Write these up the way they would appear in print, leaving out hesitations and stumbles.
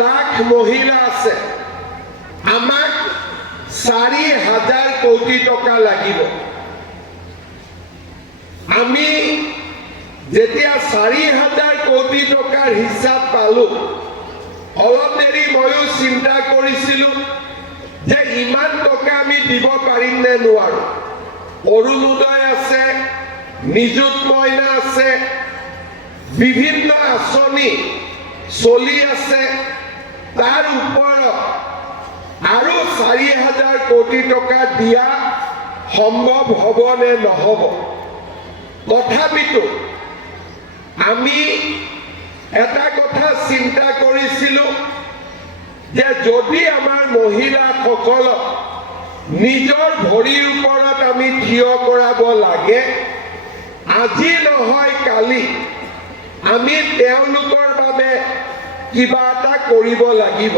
লাখ মহিলা আছে আমাক 4,000 কোটি টকা লাগিব আমি যেতিয়া 4,000 কোটি টকাৰ হিচাপ পালো অলপ দেৰি ময়ো চিন্তা কৰিছিলো যে ইমান টকা আমি দিব পাৰিম নে নোৱাৰো অৰুণোদয় আছে নিযুত মইনা আছে বিভিন্ন আঁচনি চলি আছে তাৰ ওপৰত আৰু 4,000 কোটি টকা দিয়া সম্ভৱ হ'ব নে নহ'ব তথাপিতো আমি এটা কথা চিন্তা কৰিছিলো যে যদি আমাৰ মহিলাসকলক নিজৰ ভৰিৰ ওপৰত আমি থিয় কৰাব লাগে আজি নহয় কালি আমি তেওঁলোকৰ বাবে কিবা এটা কৰিব লাগিব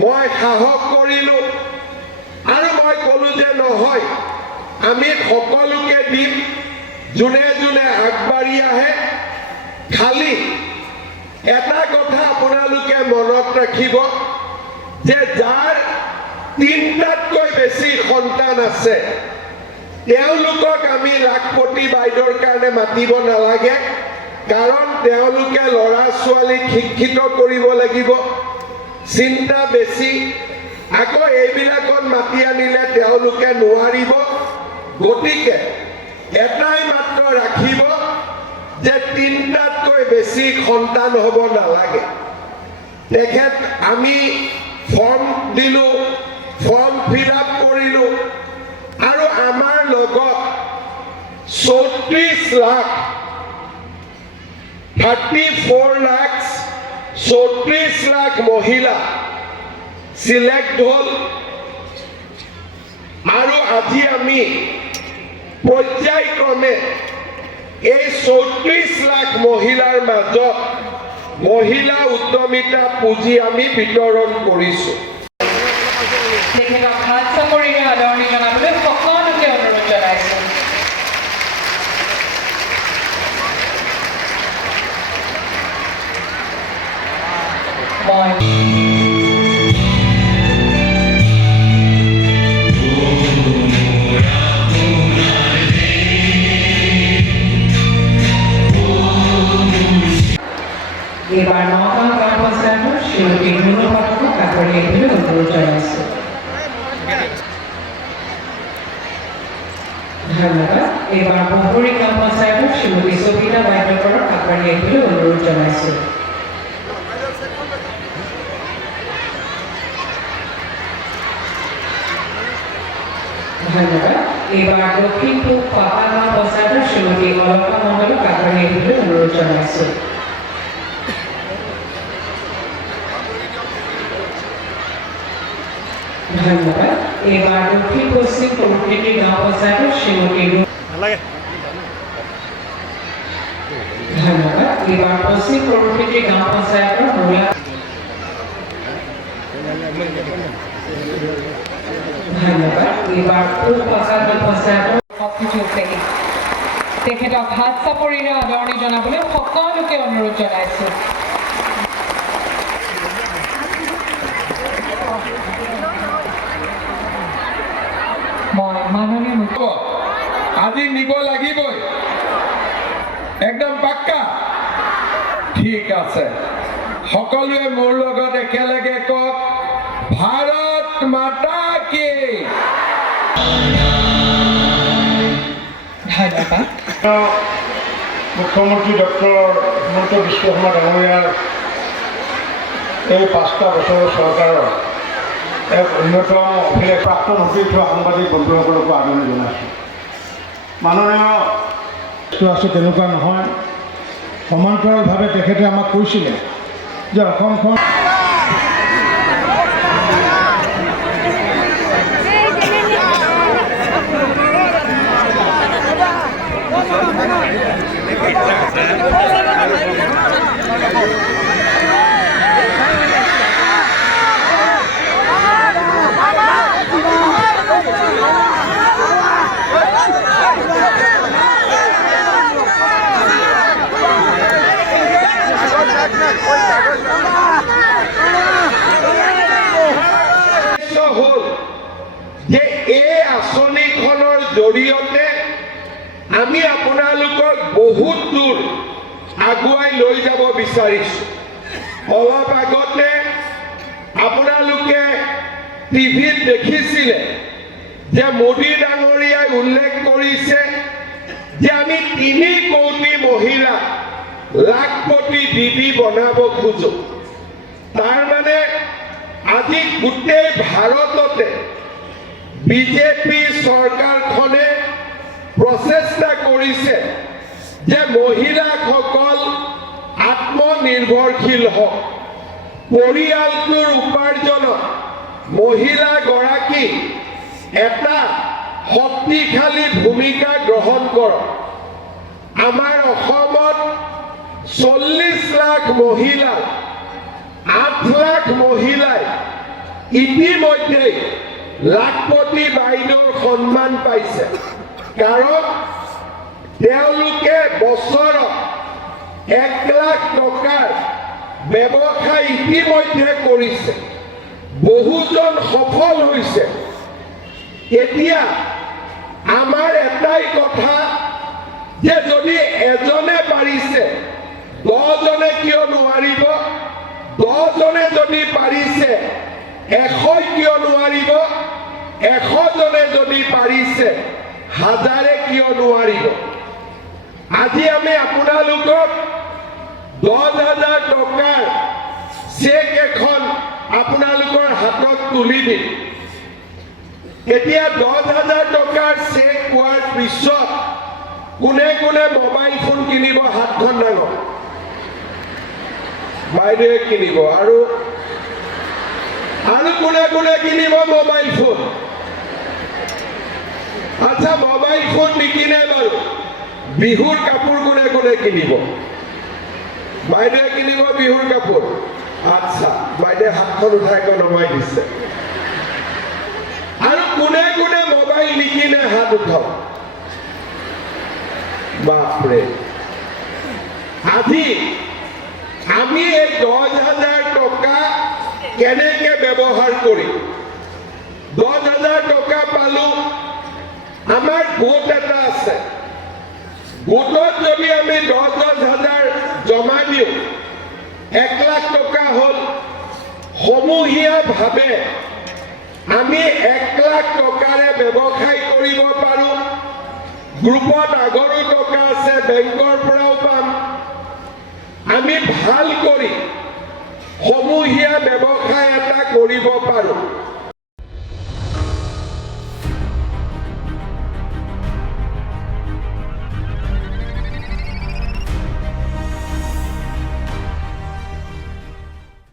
মই সাহস কৰিলো আৰু মই ক'লো যে নহয় আমি সকলোকে দিম যোনে যোনে আগবাঢ়ি আহে খালি এটা কথা আপোনালোকে মনত ৰাখিব যে যাৰ 3টাতকৈ বেছি সন্তান আছে তেওঁলোকক আমি লাখপতি বাইদেউৰ কাৰণে মাতিব নালাগে কাৰণ তেওঁলোকে ল'ৰা ছোৱালীক শিক্ষিত কৰিব লাগিব চিন্তা বেছি আকৌ এইবিলাকত মাতি আনিলে তেওঁলোকে নোৱাৰিব গতিকে এটাই মাত্ৰ ৰাখিব যে 3টাতকৈ বেছি সন্তান হ'ব নালাগে তেখেত আমি ফৰ্ম দিলো ফৰ্ম ফিল আপ কৰিলো আৰু আমাৰ লগত 34 লাখ 34 লাখ মহিলা সিলেক্ট হল আৰু আজি আমি পৰ্যায়ক্ৰমে এই 34 লাখ মহিলাৰ মাজত মহিলা উদ্যমিতা পুঁজি আমি বিতৰণ কৰিছো তেখেতক হাত চাপৰিৰে আদৰণি জনাবলৈ সকলোকে অনুৰোধ জনাইছো এবাৰ নগাঁও গ্ৰাম পঞ্চায়েতৰ শ্ৰীমতী মুনু পাঠকক আগবাঢ়ি আহিবলৈ অনুৰোধ জনাইছো ধন্যবাদ এবাৰ বহৰী গ্ৰাম পঞ্চায়েতৰ শ্ৰীমতী সবিতা বাইদেউক আগবাঢ়ি আহিবলৈ অনুৰোধ জনাইছো ধন্যবাদ এবাৰ দক্ষিণ পূব পাকা গ্ৰাম পঞ্চায়েতৰ শ্ৰীমতী অলকা মণ্ডলক আগবাঢ়ি আহিবলৈ অনুৰোধ জনাইছো ধন্যবাদ এবার দক্ষিণ পশ্চিম প্রকৃতি গ্রাম পঞ্চায়েতের শ্রীমতী ধন্যবাদ এবার পশ্চিম প্রকৃতি গ্রাম পঞ্চায়েতের মহিলা ধন্যবাদ এবার পূব পাকা গ্রাম পঞ্চায়েতের তেখেতক হাত চাপৰিৰে আদৰণি জনাবলৈ সকলোকে অনুৰোধ জনাইছো আজি নিব লাগিবই একদম পাক্কা ঠিক আছে সকলোৱে মোৰ লগত একেলগে কওক ভাৰত মাতা কি ধন্যবাদ মুখ্যমন্ত্ৰী ডক্টৰ হিমন্ত বিশ্ব শৰ্মা ডাঙৰীয়াৰ এই 5টা বছৰৰ চৰকাৰৰ এক অন্যতম অভিলেখ প্ৰাক্তন অতিথি সাংবাদিক বন্ধুসকলকো আদৰণি জনাইছোঁ মাননীয় আছে তেনেকুৱা নহয় সমান্তৰালভাৱে তেখেতে আমাক কৈছিলে যে অসমখন বহুত দূৰ আগুৱাই লৈ যাব বিচাৰিছোঁ। অলপ আগতে আপোনালোকে টিভিত দেখিছিলে যে মোদী ডাঙৰীয়াই উল্লেখ কৰিছে যে আমি 3 কোটি মহিলা লাখপতি দিদি বনাব খোজো। তাৰ মানে আজি গোটেই ভাৰততে বিজেপি চৰকাৰখনে প্ৰচেষ্টা কৰিছে যে মহিলাসকল আত্মনিৰ্ভৰশীল হওক, পৰিয়ালটোৰ উপাৰ্জনত মহিলাগৰাকী এটা শক্তিশালী ভূমিকা গ্ৰহণ কৰক। আমাৰ অসমত 40 লাখ মহিলা, 8 লাখ মহিলাই ইতিমধ্যে লাখপতি বাইদেউৰ সন্মান পাইছে, কাৰণ তেওঁলোকে বছৰত 1 লাখ টকাৰ ব্যৱসায় ইতিমধ্যে কৰিছে, বহুজন সফল হৈছে। এতিয়া আমাৰ এটাই কথা যে যদি এজনে পাৰিছে 10 জনে কিয় নোৱাৰিব? 10 জনে যদি পাৰিছে 100 কিয় নোৱাৰিব? 100 জনে যদি পাৰিছে 1000 কিয় নোৱাৰিব? আজি আমি আপোনালোকক 10,000 টকাৰ চেক এখন আপোনালোকৰ হাতত তুলি দিম। এতিয়া 10,000 টকাৰ চেক পোৱাৰ পিছত কোনে কোনে মোবাইল ফোন কিনিব? হাতখন ডাঙৰ। বাইদেৱে কিনিব। আৰু কোনে কোনে কিনিব মোবাইল ফোন? আচ্ছা, মোবাইল ফোন নিকিনে বাৰু বিহুৰ কাপোৰ কোনে কোনে কিনিব? বাইদেৱে কিনিব বিহুৰ কাপোৰ। আচ্ছা, বাইদেৱে হাতখন উঠাই নমাই দিছে। আৰু কোনে কোনে মোবাইল নিকিনে? হাত উঠাওক। বাপৰে, আজি আমি এই 10,000 টকা কেনেকে ব্যৱহাৰ কৰিম? 10,000 টকা পালো, আমাৰ গোট এটা আছে, গোটত যদি আমি 10,000 জমা দিওঁ 1 লাখ টকা হ'ল। সমূহীয়াভাৱে আমি 1 লাখ টকাৰে ব্যৱসায় কৰিব পাৰো। গ্ৰুপত আগৰো টকা আছে, বেংকৰ পৰাও পাম। আমি ভাল কৰি সমূহীয়া ব্যৱসায় এটা কৰিব পাৰো।